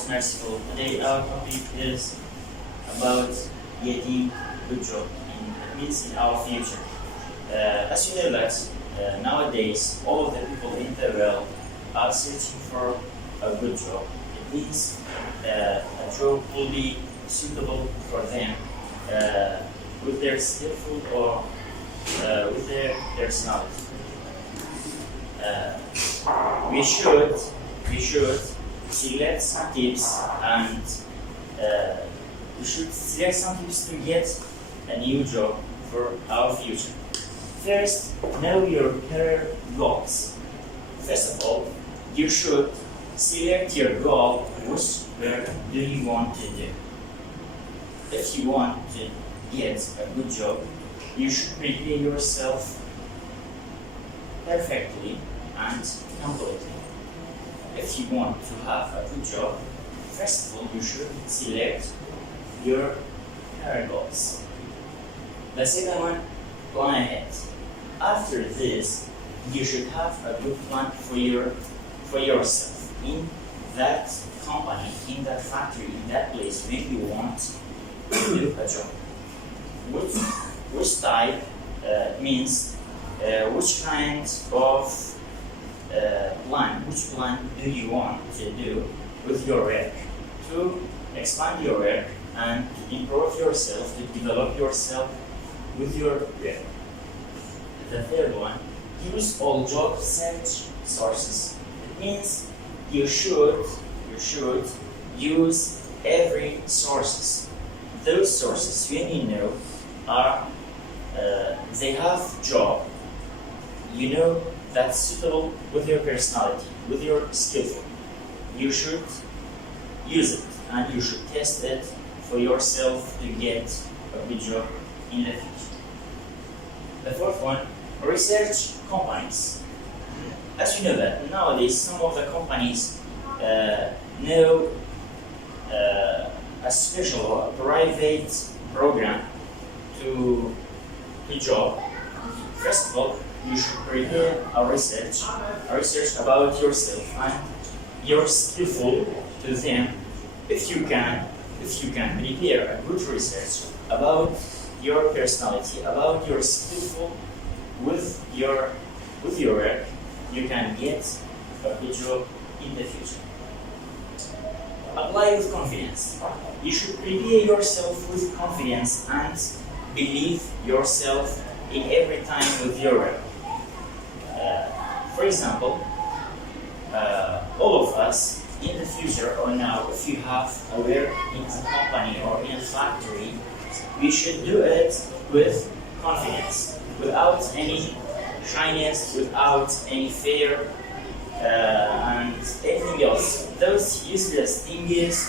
most merciful. Today our topic is about getting good job in our future. As you know that nowadays all of the people in the world are searching for a good job. It means a job will be suitable for them with their skillful or with their personality. We should select some tips and we should select some tips to get a new job for our future. First, know your career goals. First of all, you should select your goal, which work do you want to do. If you want to get a good job, you should prepare yourself perfectly and completely. If you want to have a good job, first of all, you should select your career goals. The second one, plan ahead. After this, you should have a good plan for yourself in that company, in that factory, in that place where you want to do a job. Which type means which kind of which plan do you want to do with your work to expand your work and to improve yourself, to develop yourself with your work. The third one, use all job search sources. It means you should use every sources. Those sources, when you know, are they have job. You know that's suitable with your personality, with your skillful. You should use it and you should test it for yourself to get a good job in the future. The fourth one, research companies. As you know that nowadays some of the companies know a special or a private program to job. First of all, you should prepare a research about yourself and your skillful to them. If you can prepare a good research about your personality, about your skillful with your work, you can get a good job in the future. Apply with confidence. You should prepare yourself with confidence and believe yourself in every time with your work. For example, all of us in the future or now, if you have a work in a company or in a factory, we should do it with confidence, without any shyness, without any fear, and anything else. Those useless things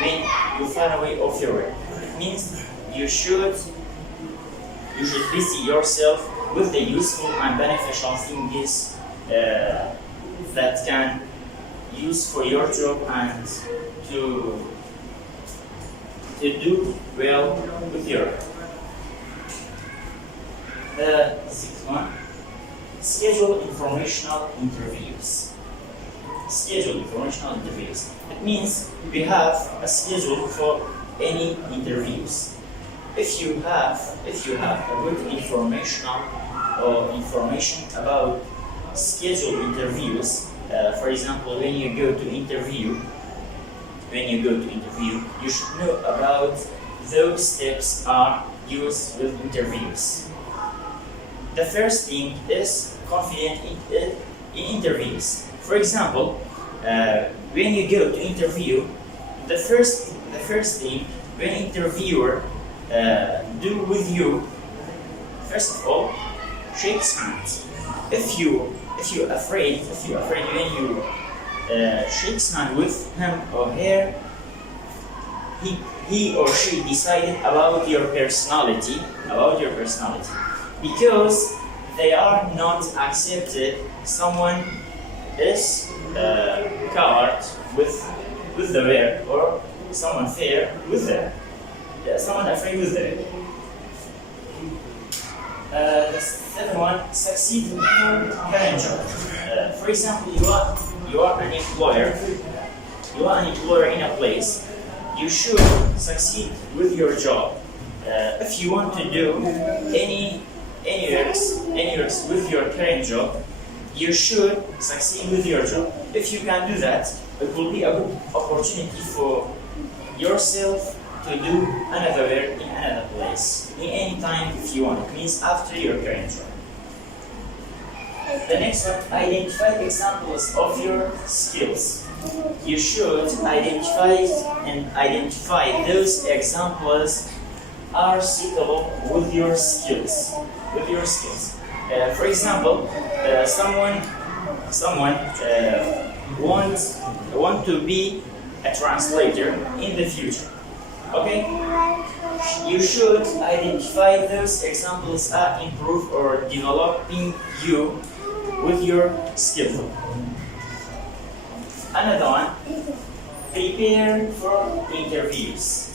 when you far away of your work. It means you should busy yourself with the useful and beneficial things that can use for your job and to do well with your work. The sixth one, schedule informational interviews. Schedule informational interviews. It means we have a schedule for any interviews. If you have a good information about scheduled interviews, for example, when you go to interview, you should know about those steps are used with interviews. The first thing is confident in interviews. For example, when you go to interview, the first thing when interviewer do with you, first of all, shake hands. If you afraid when you shake hands with him or her, he or she decided about your personality, because they are not accepted. Someone is coward with the work, or someone fair with them. Someone afraid with them. The second one, succeed in current job. For For example, you are an employer. You are an employer in a place. You should succeed with your job. If you want to do any works with your current job, you should succeed with your job. If you can do that, it will be a good opportunity for yourself to do another work in another place, in any time if you want. It means after your current job. The next one, identify examples of your skills. You should identify those examples are suitable with your skills. For example, someone want to be a translator in the future. Okay? You should identify those examples that improve or developing you with your skills. Another one, prepare for interviews.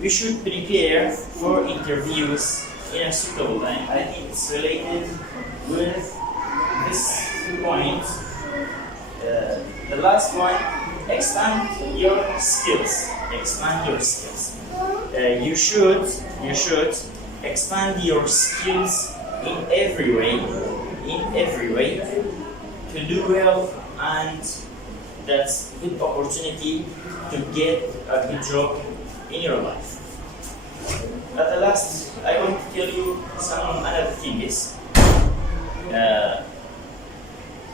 We should prepare for interviews in a suitable time. I think it's related with this point. The last one, expand your skills. You should expand your skills in every way to do well, and that's a good opportunity to get a good job in your life. At the last, I want to tell you some another things.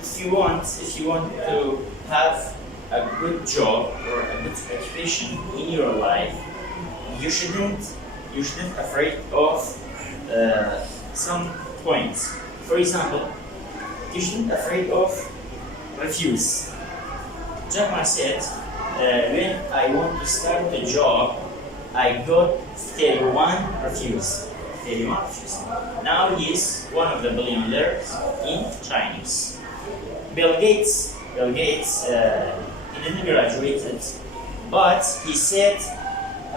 If you want to have a good job or a good occupation in your life, you shouldn't afraid of some points. For example, you shouldn't afraid of refuse. Jack said, when I want to start a job, I got 31 refuse. Now he is one of the billionaires in Chinese. Bill Gates, he didn't graduate, but he said,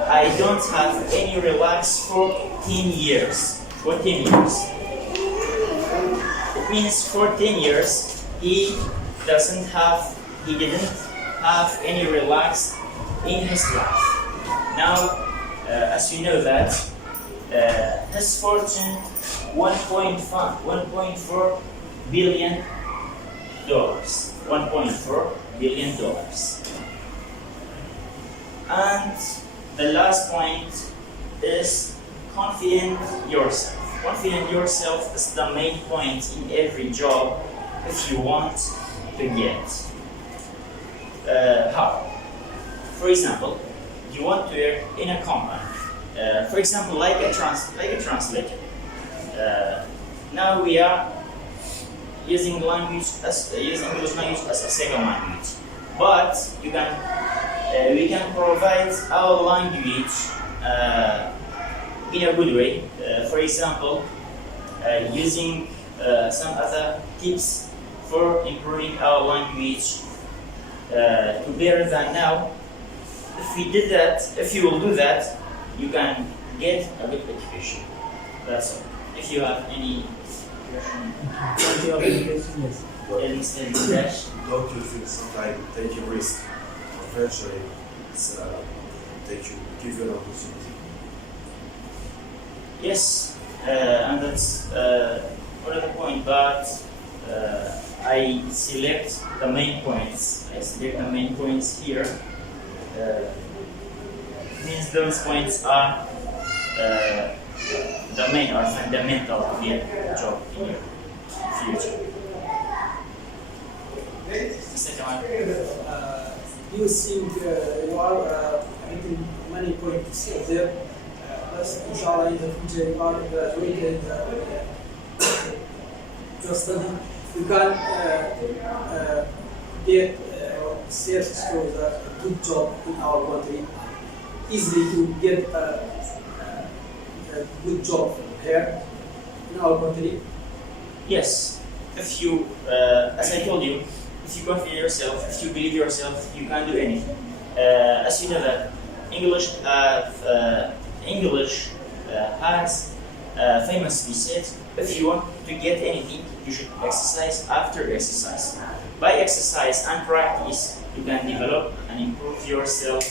I don't have any relax for 10 years. It means for 10 years, he didn't have any relax in his life. Now, as you know that, his fortune, $1.4 billion. $1.4 billion. And the last point is confident yourself. Confident yourself is the main point in every job if you want to get. How? For example, you want to work in a company. For example, like a translator. Now we are using English language as a second language, but we can provide our language in a good way. For example, using some other tips for improving our language to better than now. If you will do that, you can get a good education. That's all. If you have any question, Don't you think sometimes take a risk? Eventually, it's give you an opportunity. yes, and that's another point. But I select the main points. Here. Means those points are the main or fundamental to get a job in your future. The second one. You think you are getting many points there, but inshallah in the future you are graduated to study. You can get search for the good job in our country. Easily to get a good job here in our country. Yes, if you, as I told you, if you confident yourself, if you believe yourself, you can do anything. As you know that English has famously said, if you want to to get anything, you should exercise after exercise. By exercise and practice, you can develop and improve yourself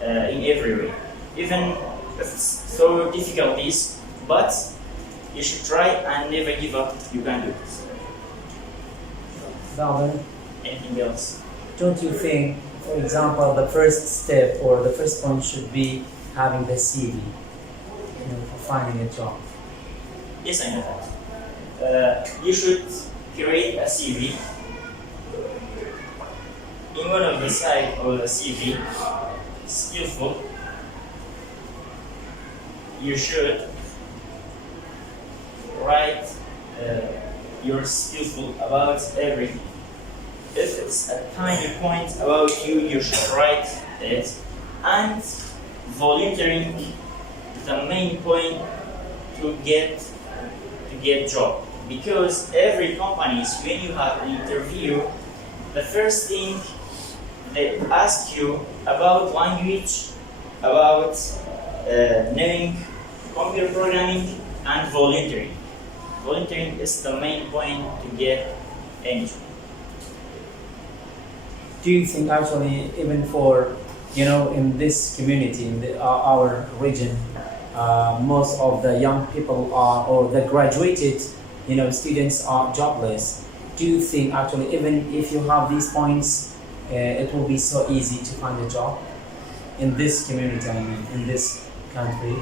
in every way. Even if it's so difficulties, but you should try and never give up. You can do it. Dalvin, Anything else? don't you think, for example, the first step or the first point should be having the CV, for finding a job? Yes, I know that. You should create a CV. In one of the side of the CV, skillful, you should write your skillful about everything. If it's a tiny point about you, you should write it. And volunteering, the main point to get job. Because every companies, when you have an interview, the first thing they ask you about language, about knowing computer programming, and volunteering. Volunteering is the main point to get any job. Do you think actually even for, in this community, in our region, most of the young people are, or the graduated, students are jobless? Do you think actually even if you have these points, it will be so easy to find a job in this community, in this country?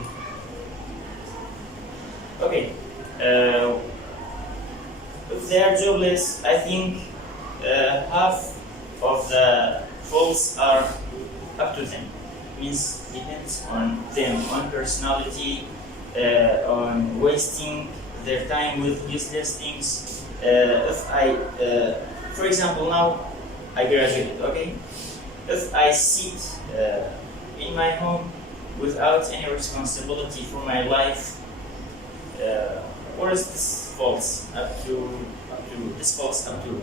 Okay. If they are jobless, I think half of the faults are up to them. Means depends on them, on personality, on wasting their time with useless things. If I, for example, now I graduated, okay? If I sit in my home without any responsibility for my life, what is this false up to this false up to?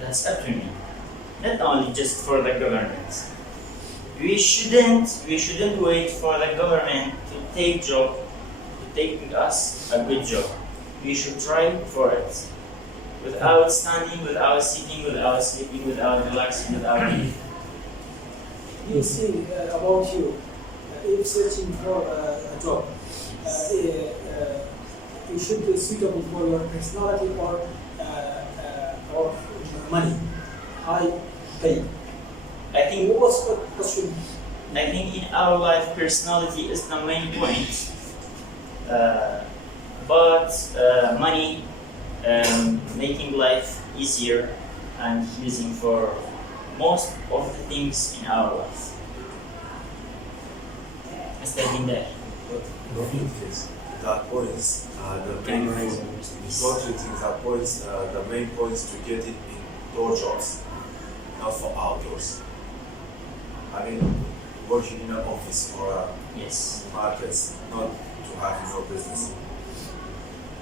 That's up to me. Not only just for the government. We shouldn't wait for the government to take us a good job. We should try for it. Without standing, without sitting, without sleeping, without relaxing, without eating. You see about you, if searching for a job, you should be suitable for your personality or money, high pay. I think what should? I think in our life, personality is the main point. But money, making life easier and using for most of the things in our life. Standing there. What do you think that points the main what do you think that points the main points to get it indoor jobs, not for outdoors? I mean, working in an office or Yes. markets, not to have your business.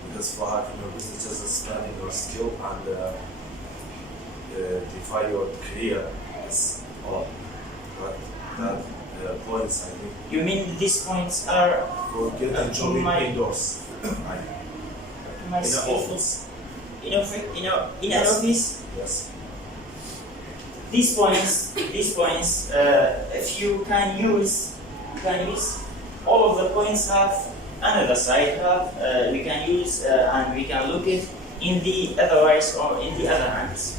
Because for having your business, just expanding your skill and define your career is all. But that points, I think, You mean these points are for getting job indoors. my In an skill? office. In an Yes. office? Yes. These points, if you can use all of the points have another side we can use and we can look it in the otherwise or in the other hands.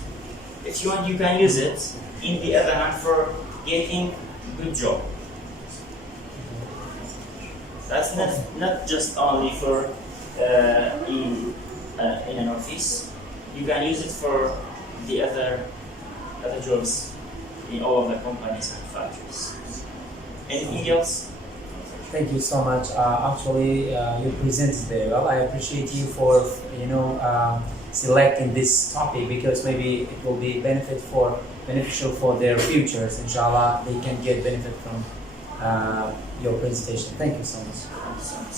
If you want, you can use it in the other hand for getting good job. That's not just only for in an office. You can use it for the other jobs in all of the companies and factories. Anything else? Thank you so much. Actually, you presented very well. I appreciate you for selecting this topic because maybe it will be beneficial for their futures. Inshallah, they can get benefit from your presentation. Thank you so much. Thank you so much.